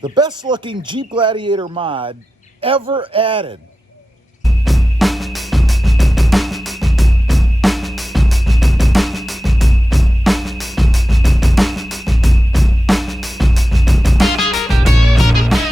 The best looking Jeep Gladiator mod ever added.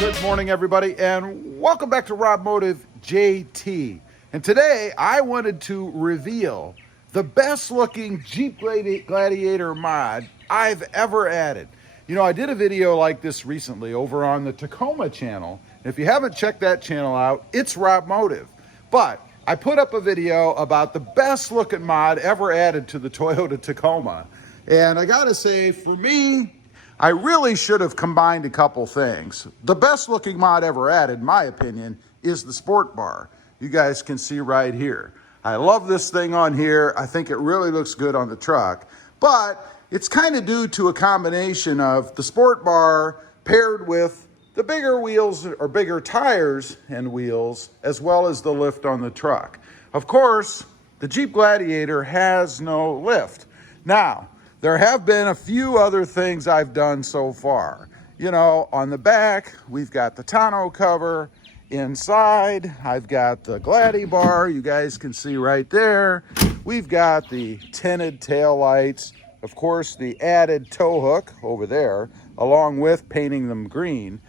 Good morning, everybody, and welcome back to Rob Motive JT. And today I wanted to reveal the best looking Jeep Gladiator mod I've ever added. You know, I did a video like this recently over on the Tacoma channel. If you haven't checked that channel out, it's Rob Motive. But I put up a video about the best looking mod ever added to the Toyota Tacoma. And I gotta say, for me, I really should have combined a couple things. The best looking mod ever added, in my opinion, is the Sport Bar. You guys can see right here. I love this thing on here. I think it really looks good on the truck. But it's kind of due to a combination of the Sport Bar paired with the bigger wheels or bigger tires and wheels, as well as the lift on the truck. Of course, the Jeep Gladiator has no lift. Now, there have been a few other things I've done so far. You know, on the back, we've got the tonneau cover. Inside, I've got the Gladi bar, you guys can see right there. We've got the tinted tail lights. Of course, the added tow hook over there, along with painting them green.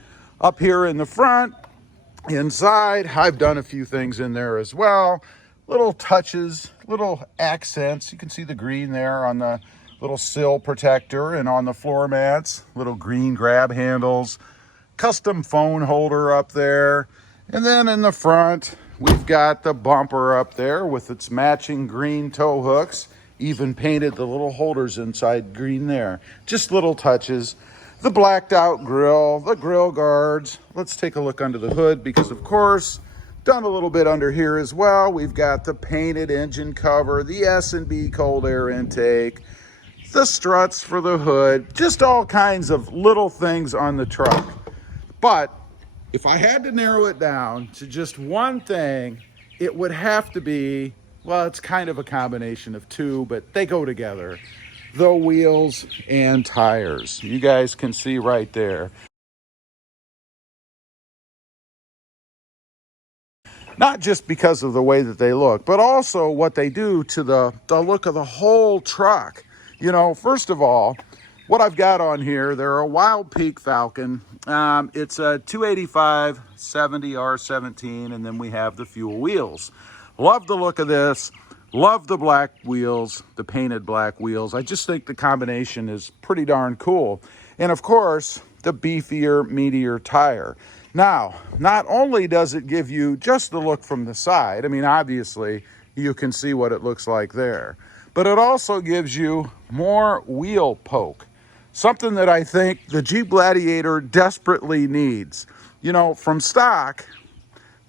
Up here in the front, inside, I've done a few things in there as well. Little touches, little accents. You can see the green there on the little sill protector and on the floor mats. Little green grab handles. Custom phone holder up there. And then in the front, we've got the bumper up there with its matching green tow hooks. Even painted the little holders inside green there. Just little touches. The blacked out grill, the grill guards. Let's take a look under the hood because, of course, done a little bit under here as well. We've got the painted engine cover, the S&B cold air intake, the struts for the hood, just all kinds of little things on the truck. But if I had to narrow it down to just one thing, it would have to be, well, it's kind of a combination of two, but they go together. The wheels and tires. You guys can see right there. Not just because of the way that they look, but also what they do to the look of the whole truck. You know, first of all, what I've got on here, they're a Wild Peak Falcon. It's a 285 70 R17, and then we have the fuel wheels. Love the look of this. Love the black wheels, the painted black wheels. I just think the combination is pretty darn cool. And of course, the beefier, meatier tire. Now, not only does it give you just the look from the side, I mean, obviously, you can see what it looks like there, but it also gives you more wheel poke. Something that I think the Jeep Gladiator desperately needs. You know, from stock,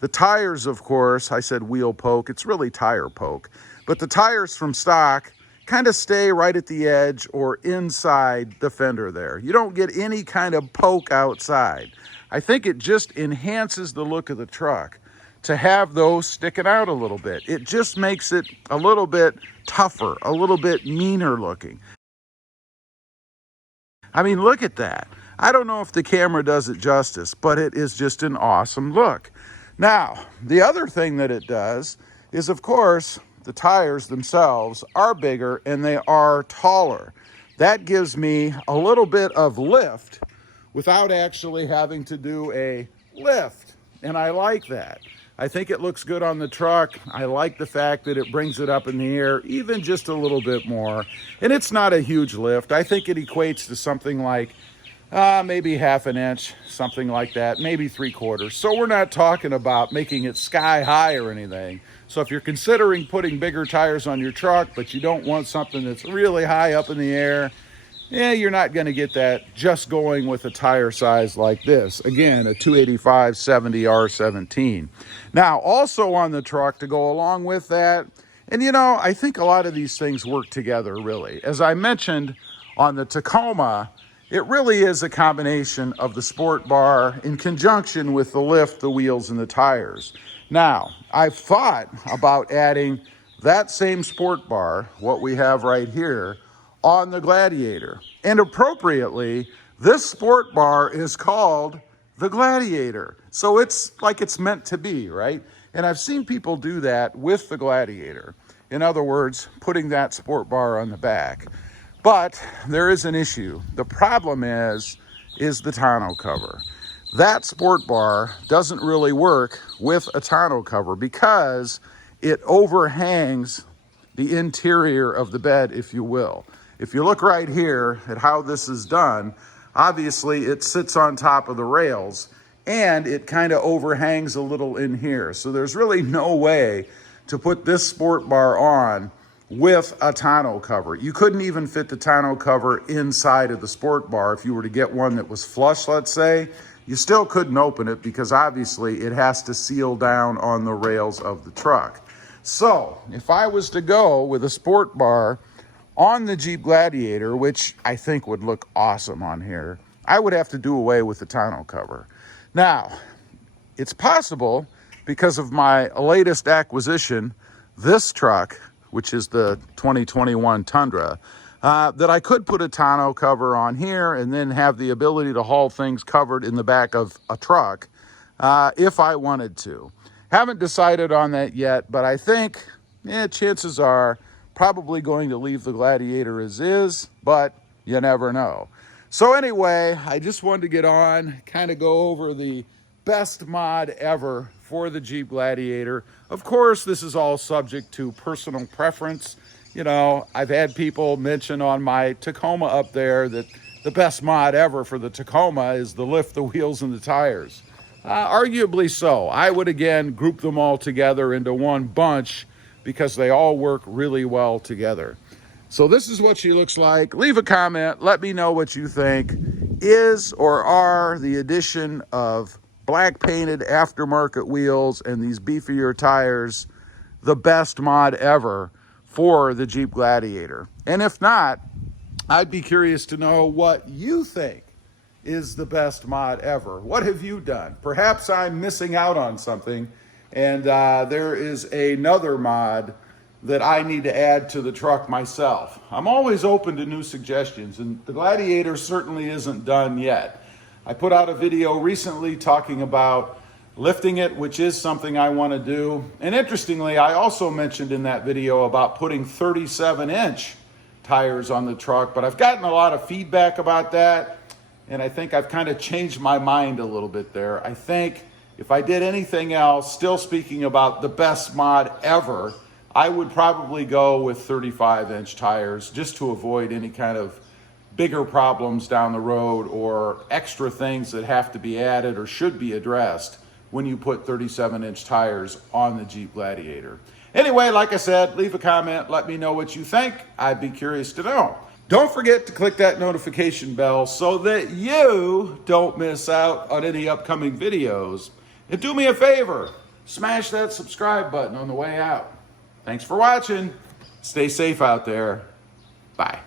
the tires, of course, I said wheel poke, it's really tire poke. But the tires from stock kind of stay right at the edge or inside the fender there. You don't get any kind of poke outside. I think it just enhances the look of the truck to have those sticking out a little bit. It just makes it a little bit tougher, a little bit meaner looking. I mean, look at that. I don't know if the camera does it justice, but it is just an awesome look. Now, the other thing that it does is, of course, the tires themselves are bigger and they are taller. That gives me a little bit of lift without actually having to do a lift, and I like that. I think it looks good on the truck. I like the fact that it brings it up in the air even just a little bit more, and it's not a huge lift. I think it equates to something like maybe half an inch, something like that, maybe 3/4. So we're not talking about making it sky high or anything. So if you're considering putting bigger tires on your truck, but you don't want something that's really high up in the air, yeah, you're not going to get that just going with a tire size like this. Again, a 285 70 R17. Now, also on the truck to go along with that, and you know, I think a lot of these things work together, really. As I mentioned on the Tacoma, it really is a combination of the Sport Bar in conjunction with the lift, the wheels, and the tires. Now, I've thought about adding that same Sport Bar, what we have right here, on the Gladiator. And appropriately, this Sport Bar is called the Gladiator. So it's like it's meant to be, right? And I've seen people do that with the Gladiator. In other words, putting that sport bar on the back. But there is an issue. The problem is the tonneau cover. That sport bar doesn't really work with a tonneau cover because it overhangs the interior of the bed, if you will. If you look right here at how this is done, obviously it sits on top of the rails and it kind of overhangs a little in here. So there's really no way to put this sport bar on with a tonneau cover. You couldn't even fit the tonneau cover inside of the sport bar. If you were to get one that was flush, let's say, you still couldn't open it because obviously it has to seal down on the rails of the truck. So if I was to go with a sport bar on the Jeep Gladiator, which I think would look awesome on here, I would have to do away with the tonneau cover. Now, it's possible because of my latest acquisition, this truck, which is the 2021 Tundra, that I could put a tonneau cover on here and then have the ability to haul things covered in the back of a truck if I wanted to. Haven't decided on that yet, but I think chances are probably going to leave the Gladiator as is, but you never know. So anyway, I just wanted to get on, kind of go over the best mod ever for the Jeep Gladiator. Of course, this is all subject to personal preference. You know, I've had people mention on my Tacoma up there that the best mod ever for the Tacoma is the lift, the wheels, and the tires. Arguably so. I would, again, group them all together into one bunch because they all work really well together. So this is what she looks like. Leave a comment. Let me know what you think. Is or are the addition of black painted aftermarket wheels and these beefier tires the best mod ever for the Jeep Gladiator? And if not, I'd be curious to know what you think is the best mod ever. What have you done? Perhaps I'm missing out on something and there is another mod that I need to add to the truck myself. I'm always open to new suggestions, and the Gladiator certainly isn't done yet. I put out a video recently talking about lifting it, which is something I want to do. And interestingly, I also mentioned in that video about putting 37-inch tires on the truck, but I've gotten a lot of feedback about that, and I think I've kind of changed my mind a little bit there. I think if I did anything else, still speaking about the best mod ever, I would probably go with 35-inch tires just to avoid any kind of bigger problems down the road or extra things that have to be added or should be addressed when you put 37-inch tires on the Jeep Gladiator. Anyway, like I said, leave a comment. Let me know what you think. I'd be curious to know. Don't forget to click that notification bell so that you don't miss out on any upcoming videos. And do me a favor, smash that subscribe button on the way out. Thanks for watching. Stay safe out there. Bye.